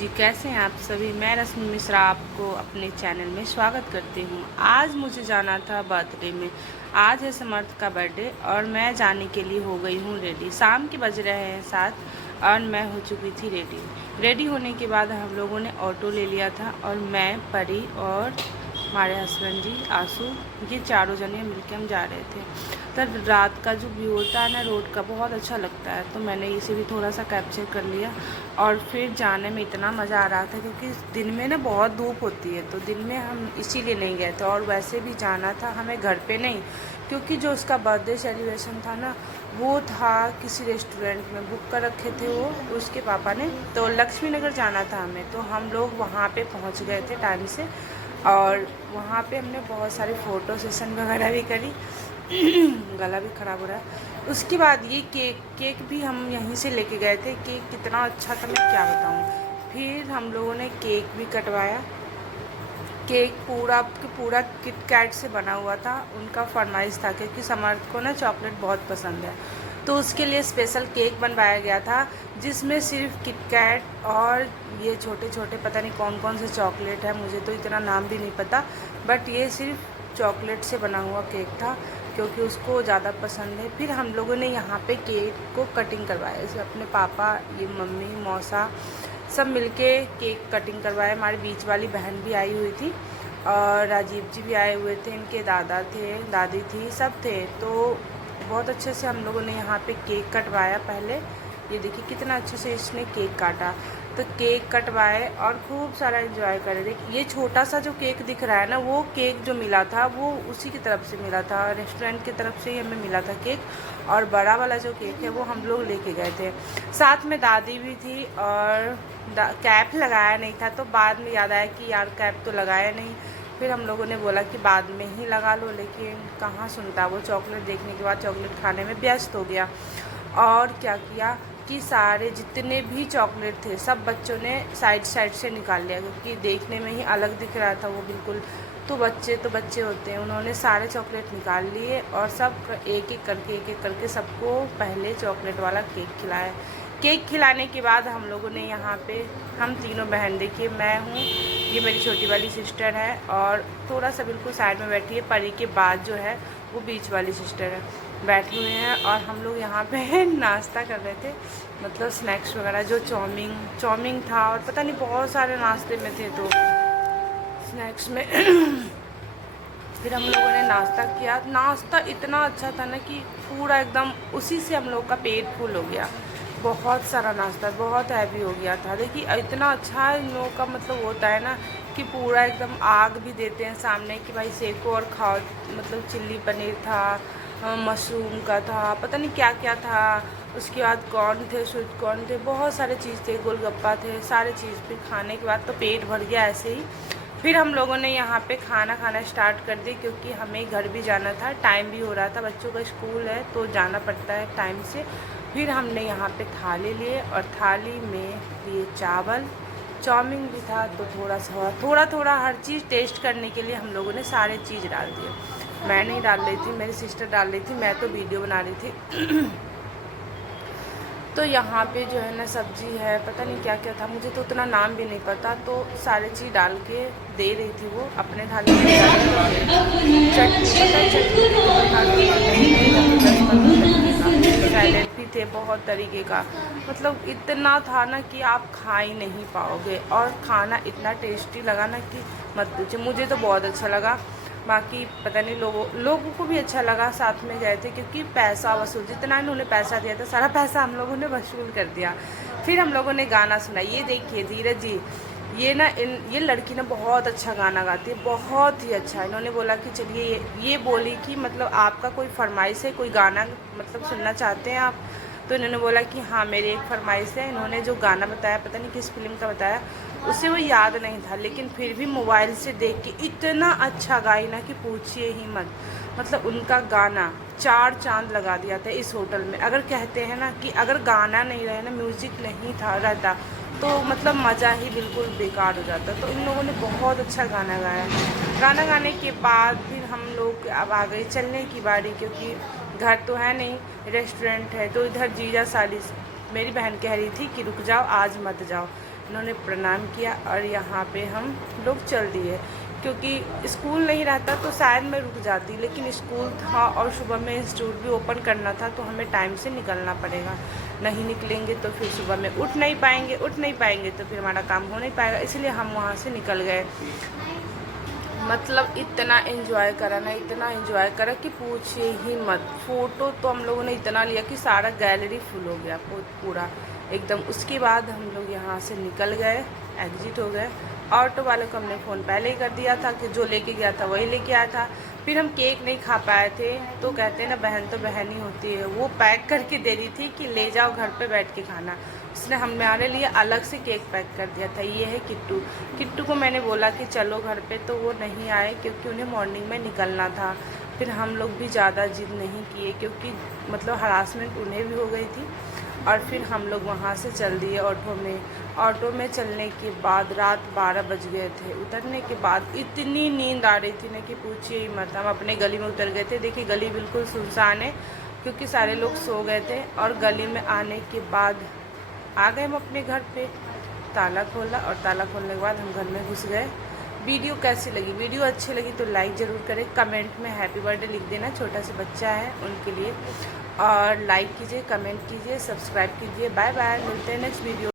जी, कैसे हैं आप सभी। मैं रश्मि मिश्रा आपको अपने चैनल में स्वागत करती हूँ। आज मुझे जाना था बर्थडे में। आज है समर्थ का बर्थडे और मैं जाने के लिए हो गई हूँ रेडी। शाम के बज रहे हैं 7 और मैं हो चुकी थी रेडी। रेडी होने के बाद हम लोगों ने ऑटो ले लिया था और मैं, परी और हमारे हस्बैंड जी आंसू, ये चारों जने मिलके हम जा रहे थे। तो रात का जो व्यू होता है ना रोड का, बहुत अच्छा लगता है, तो मैंने इसे भी थोड़ा सा कैप्चर कर लिया। और फिर जाने में इतना मज़ा आ रहा था क्योंकि दिन में ना बहुत धूप होती है, तो दिन में हम इसीलिए नहीं गए थे। और वैसे भी जाना था हमें घर पे नहीं, क्योंकि जो उसका बर्थडे सेलिब्रेशन था ना वो था किसी रेस्टोरेंट में, बुक कर रखे थे वो उसके पापा ने। तो लक्ष्मी नगर जाना था हमें, तो हम लोग वहाँ पे पहुँच गए थे टाइम से। और वहाँ पे हमने बहुत सारी फ़ोटो सेशन वगैरह भी करी। गला भी ख़राब हो रहा है। उसके बाद ये केक भी हम यहीं से लेके गए थे। केक कितना अच्छा था मैं क्या बताऊँ। फिर हम लोगों ने केक भी कटवाया। केक पूरा किट कैट से बना हुआ था। उनका फरमाइश था क्योंकि समर्थ को ना चॉकलेट बहुत पसंद है, तो उसके लिए स्पेशल केक बनवाया गया था जिसमें सिर्फ किट कैट और ये छोटे छोटे पता नहीं कौन कौन से चॉकलेट है, मुझे तो इतना नाम भी नहीं पता, बट ये सिर्फ चॉकलेट से बना हुआ केक था क्योंकि उसको ज़्यादा पसंद है। फिर हम लोगों ने यहाँ पे केक को कटिंग करवाया, जैसे अपने पापा, ये मम्मी, मौसा सब मिलके केक कटिंग करवाए। हमारी बीच वाली बहन भी आई हुई थी और राजीव जी भी आए हुए थे, इनके दादा थे, दादी थी, सब थे। तो बहुत अच्छे से हम लोगों ने यहाँ पे केक कटवाया। पहले ये देखिए कितना अच्छे से इसने केक काटा, तो केक कटवाए और खूब सारा एंजॉय करे। देखिए ये छोटा सा जो केक दिख रहा है ना, वो केक जो मिला था वो उसी की तरफ से मिला था, रेस्टोरेंट की तरफ से ही हमें मिला था केक। और बड़ा वाला जो केक है वो हम लोग लेके गए थे। साथ में दादी भी थी और कैप लगाया नहीं था, तो बाद में याद आया कि यार कैप तो लगाया नहीं। फिर हम लोगों ने बोला कि बाद में ही लगा लो, लेकिन कहाँ सुनता वो। चॉकलेट देखने के बाद चॉकलेट खाने में व्यस्त हो गया। और क्या किया कि सारे जितने भी चॉकलेट थे सब बच्चों ने साइड साइड से निकाल लिया, क्योंकि देखने में ही अलग दिख रहा था वो बिल्कुल। तो बच्चे होते हैं, उन्होंने सारे चॉकलेट निकाल लिए और सब एक एक करके सबको पहले चॉकलेट वाला केक खिलाया। केक खिलाने के बाद हम लोगों ने यहाँ पे, हम तीनों बहन, देखिए मैं हूँ, ये मेरी छोटी वाली सिस्टर है और थोड़ा सा बिल्कुल साइड में बैठी है परी के बाद जो है वो बीच वाली सिस्टर है, बैठे हुए हैं। और हम लोग यहाँ पे नाश्ता कर रहे थे, मतलब स्नैक्स वगैरह, जो चाउमीन था और पता नहीं बहुत सारे नाश्ते में थे, तो स्नैक्स में फिर हम लोगों ने नाश्ता किया। नाश्ता इतना अच्छा था ना कि पूरा एकदम उसी से हम लोग का पेट फुल हो गया। बहुत सारा नाश्ता, बहुत हैवी हो गया था। देखिए इतना अच्छा इन लोगों का मतलब होता है ना कि पूरा एकदम आग भी देते हैं सामने कि भाई सेको और खाओ। मतलब चिल्ली पनीर था, मशरूम का था, पता नहीं क्या क्या था। उसके बाद कॉर्न थे, स्वीट कॉर्न थे, बहुत सारे चीज़ थे, गोलगप्पा थे, सारे चीज़। फिर खाने के बाद तो पेट भर गया ऐसे ही। फिर हम लोगों ने यहाँ पे खाना खाना स्टार्ट कर दी क्योंकि हमें घर भी जाना था, टाइम भी हो रहा था, बच्चों का स्कूल है तो जाना पड़ता है टाइम से। फिर हमने यहाँ पे थाली लिए और थाली में लिए चावल, चाउमीन भी था, तो थोड़ा हर चीज़ टेस्ट करने के लिए हम लोगों ने सारे चीज़ डाल दिए। मैं नहीं डाल रही थी, मेरी सिस्टर डाल रही थी, मैं तो वीडियो बना रही थी। तो यहाँ पे जो है ना सब्जी है, पता नहीं क्या क्या था, मुझे तो उतना नाम भी नहीं पता, तो सारे चीज़ डाल के दे रही थी वो अपने थाली में। सैलेड भी थे बहुत तरीके का, मतलब इतना था ना कि आप खा ही नहीं पाओगे। और खाना इतना टेस्टी लगा ना कि मत पूछिए, मुझे तो बहुत अच्छा लगा। बाकी पता नहीं लोगों को भी अच्छा लगा, साथ में गए थे क्योंकि पैसा वसूल, जितना इन्होंने पैसा दिया था सारा पैसा हम लोगों ने वसूल कर दिया। फिर हम लोगों ने गाना सुना। ये देखिए धीरज जी, ये लड़की ना बहुत अच्छा गाना गाती है, बहुत ही अच्छा। इन्होंने बोला कि चलिए, ये बोली कि मतलब आपका कोई फरमाइश है, कोई गाना मतलब सुनना चाहते हैं आप, तो इन्होंने बोला कि हाँ मेरी एक फरमाइश है। इन्होंने जो गाना बताया, पता नहीं किस फिल्म का बताया, उसे वो याद नहीं था, लेकिन फिर भी मोबाइल से देख के इतना अच्छा गाई ना कि पूछिए ही मत। मतलब उनका गाना 4 चांद लगा दिया था इस होटल में। अगर कहते हैं ना कि अगर गाना नहीं रहे ना, म्यूज़िक नहीं था रहता, तो मतलब मज़ा ही बिल्कुल बेकार हो जाता। तो इन लोगों ने बहुत अच्छा गाना गाया। गाना गाने के बाद फिर हम लोग अब आ गई चलने की बारी, क्योंकि घर तो है नहीं, रेस्टोरेंट है। तो इधर जीजा साली, मेरी बहन कह रही थी कि रुक जाओ आज मत जाओ, उन्होंने प्रणाम किया और यहाँ पे हम लोग चल दिए, क्योंकि स्कूल नहीं रहता तो शायद मैं रुक जाती, लेकिन स्कूल था और सुबह में इंस्टीट्यूट भी ओपन करना था, तो हमें टाइम से निकलना पड़ेगा। नहीं निकलेंगे तो फिर सुबह में उठ नहीं पाएंगे तो फिर हमारा काम हो नहीं पाएगा, इसलिए हम वहाँ से निकल गए। मतलब इतना एंजॉय करा ना, इतना एंजॉय करा कि पूछिए ही मत। फ़ोटो तो हम लोगों ने इतना लिया कि सारा गैलरी फुल हो गया पूरा एकदम। उसके बाद हम लोग यहाँ से निकल गए, एग्जिट हो गए। ऑटो वाले को हमने फ़ोन पहले ही कर दिया था कि जो लेके गया था वही लेके आया था। फिर हम केक नहीं खा पाए थे, तो कहते हैं ना बहन तो बहन ही होती है, वो पैक करके दे रही थी कि ले जाओ घर पे बैठ के खाना। उसने हमारे लिए अलग से केक पैक कर दिया था। ये है किट्टू। किट्टू को मैंने बोला कि चलो घर पे, तो वो नहीं आए क्योंकि उन्हें मॉर्निंग में निकलना था। फिर हम लोग भी ज़्यादा जिद नहीं किए, क्योंकि मतलब हरासमेंट उन्हें भी हो गई थी। और फिर हम लोग वहाँ से चल दिए ऑटो में चलने के बाद रात 12 बज गए थे। उतरने के बाद इतनी नींद आ रही थी ना कि पूछिए ही मत। हम अपने गली में उतर गए थे। देखिए गली बिल्कुल सुनसान है, क्योंकि सारे लोग सो गए थे। और गली में आने के बाद आ गए हम अपने घर पे, ताला खोला और ताला खोलने के बाद हम घर में घुस गए। वीडियो कैसी लगी? वीडियो अच्छी लगी तो लाइक ज़रूर करें, कमेंट में हैप्पी बर्थडे लिख देना, छोटा सा बच्चा है उनके लिए। और लाइक कीजिए, कमेंट कीजिए, सब्सक्राइब कीजिए। बाय बाय, मिलते हैं नेक्स्ट वीडियो।